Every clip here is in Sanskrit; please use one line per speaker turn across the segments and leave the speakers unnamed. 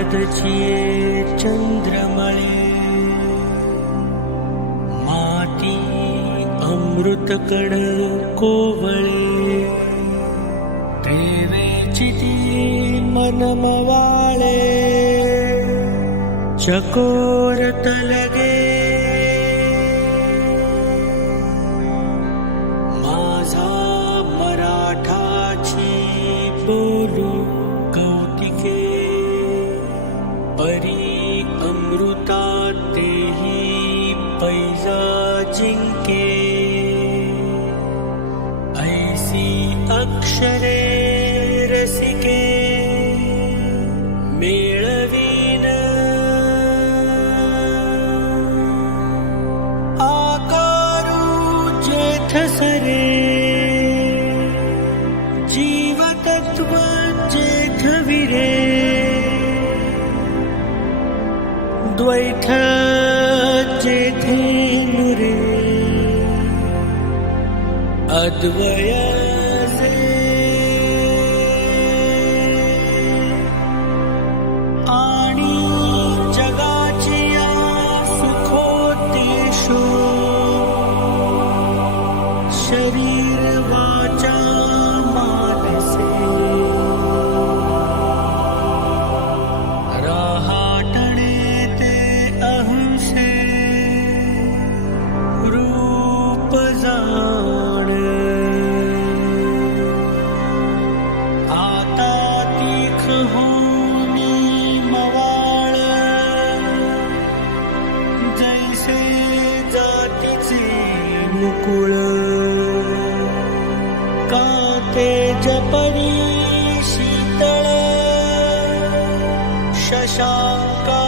छिये चन्द्रमळे माती अमृतकण कोवळे देवेची ती मनमवाळे चकोरत लगे जिनके ऐसी अक्षरे रसिके मेळवीन। आकारु जेथसरे जीवतत्व जेथविरे द्वैथ अद्वय काते जपरी शीतळ शशांकाचे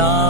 사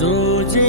如今